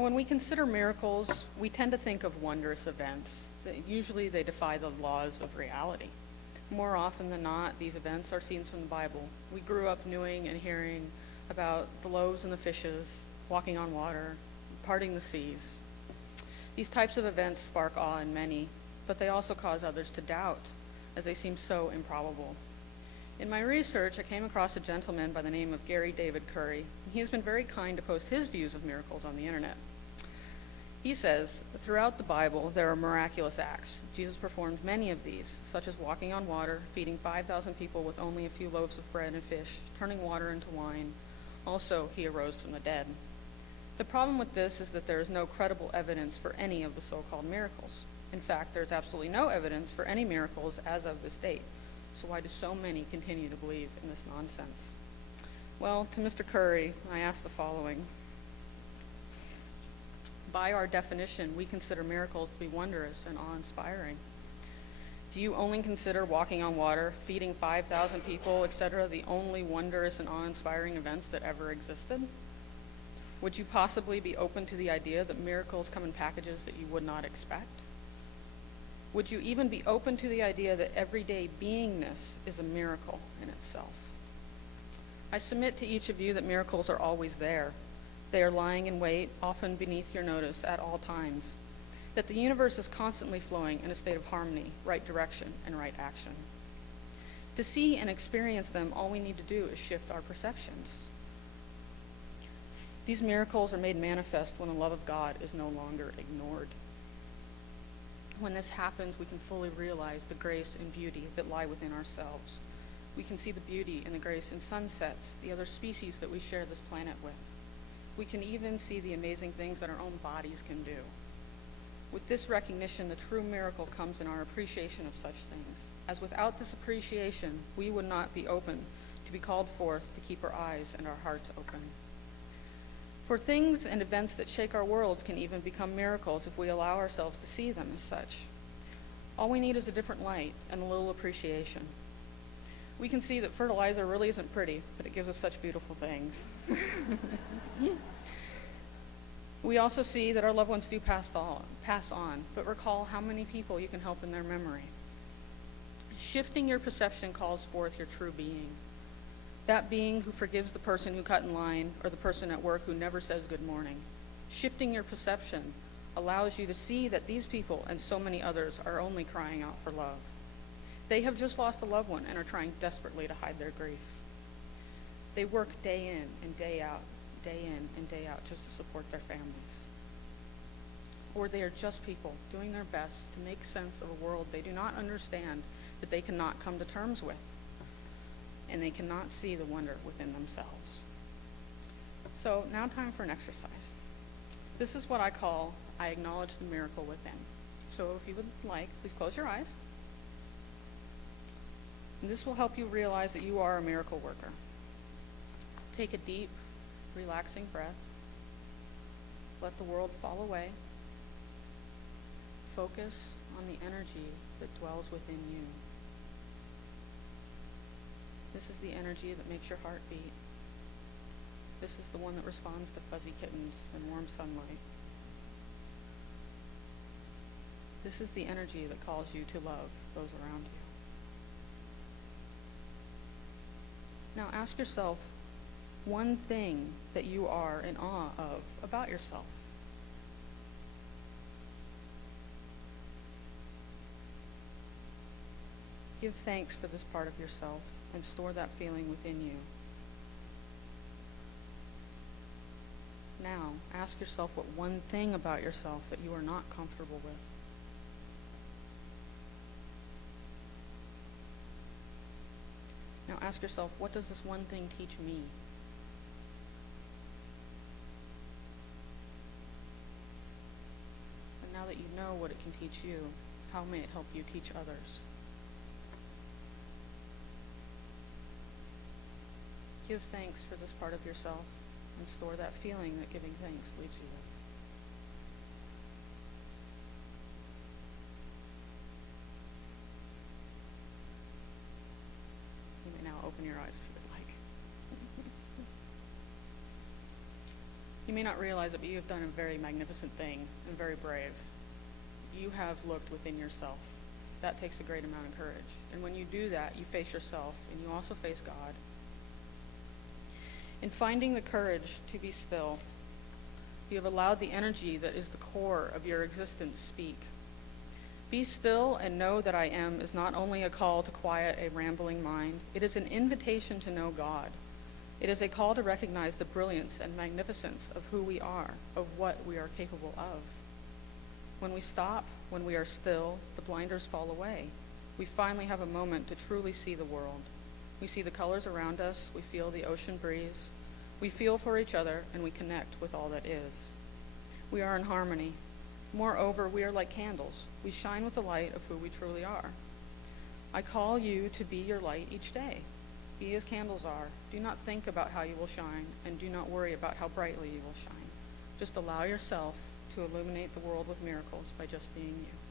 When we consider miracles, we tend to think of wondrous events. Usually they defy the laws of reality. More often than not, these events are scenes from the Bible. We grew up knowing and hearing about the loaves and the fishes, walking on water, parting the seas. These types of events spark awe in many, but they also cause others to doubt, as they seem so improbable. In my research, I came across a gentleman by the name of Gary David Curry. He has been very kind to post his views of miracles on the internet. He says, throughout the Bible, there are miraculous acts. Jesus performed many of these, such as walking on water, feeding 5,000 people with only a few loaves of bread and fish, turning water into wine. Also, he arose from the dead. The problem with this is that there is no credible evidence for any of the so-called miracles. In fact, there's absolutely no evidence for any miracles as of this date. So why do so many continue to believe in this nonsense? Well, to Mr. Curry, I ask the following. By our definition, we consider miracles to be wondrous and awe-inspiring. Do you only consider walking on water, feeding 5,000 people, etc., the only wondrous and awe-inspiring events that ever existed? Would you possibly be open to the idea that miracles come in packages that you would not expect? Would you even be open to the idea that everyday beingness is a miracle in itself? I submit to each of you that miracles are always there. They are lying in wait, often beneath your notice at all times. That the universe is constantly flowing in a state of harmony, right direction, and right action. To see and experience them, all we need to do is shift our perceptions. These miracles are made manifest when the love of God is no longer ignored. When this happens, we can fully realize the grace and beauty that lie within ourselves. We can see the beauty and the grace in sunsets, the other species that we share this planet with. We can even see the amazing things that our own bodies can do. With this recognition, the true miracle comes in our appreciation of such things, as without this appreciation, we would not be open to be called forth to keep our eyes and our hearts open. For things and events that shake our worlds can even become miracles if we allow ourselves to see them as such. All we need is a different light and a little appreciation. We can see that fertilizer really isn't pretty, but it gives us such beautiful things. We also see that our loved ones do pass on, but recall how many people you can help in their memory. Shifting your perception calls forth your true being. That being who forgives the person who cut in line or the person at work who never says good morning. Shifting your perception allows you to see that these people and so many others are only crying out for love. They have just lost a loved one and are trying desperately to hide their grief. They work day in and day out just to support their families. Or they are just people doing their best to make sense of a world they do not understand, that they cannot come to terms with, and they cannot see the wonder within themselves. So now time for an exercise. This is what I call, I acknowledge the miracle within. So if you would like, please close your eyes. And this will help you realize that you are a miracle worker. Take a deep, relaxing breath. Let the world fall away. Focus on the energy that dwells within you. This is the energy that makes your heart beat. This is the one that responds to fuzzy kittens and warm sunlight. This is the energy that calls you to love those around you. Now ask yourself one thing that you are in awe of about yourself. Give thanks for this part of yourself and store that feeling within you. Now, ask yourself what one thing about yourself that you are not comfortable with. Now ask yourself, what does this one thing teach me? And now that you know what it can teach you, how may it help you teach others? Give thanks for this part of yourself and store that feeling that giving thanks leaves you with. You may now open your eyes if you would like. You may not realize it, but you have done a very magnificent thing and very brave. You have looked within yourself. That takes a great amount of courage. And when you do that, you face yourself and you also face God. In finding the courage to be still, you have allowed the energy that is the core of your existence speak. Be still and know that I am is not only a call to quiet a rambling mind, it is an invitation to know God. It is a call to recognize the brilliance and magnificence of who we are, of what we are capable of. When we stop, when we are still, the blinders fall away. We finally have a moment to truly see the world. We see the colors around us, we feel the ocean breeze, we feel for each other, and we connect with all that is. We are in harmony. Moreover, we are like candles. We shine with the light of who we truly are. I call you to be your light each day. Be as candles are. Do not think about how you will shine, and do not worry about how brightly you will shine. Just allow yourself to illuminate the world with miracles by just being you.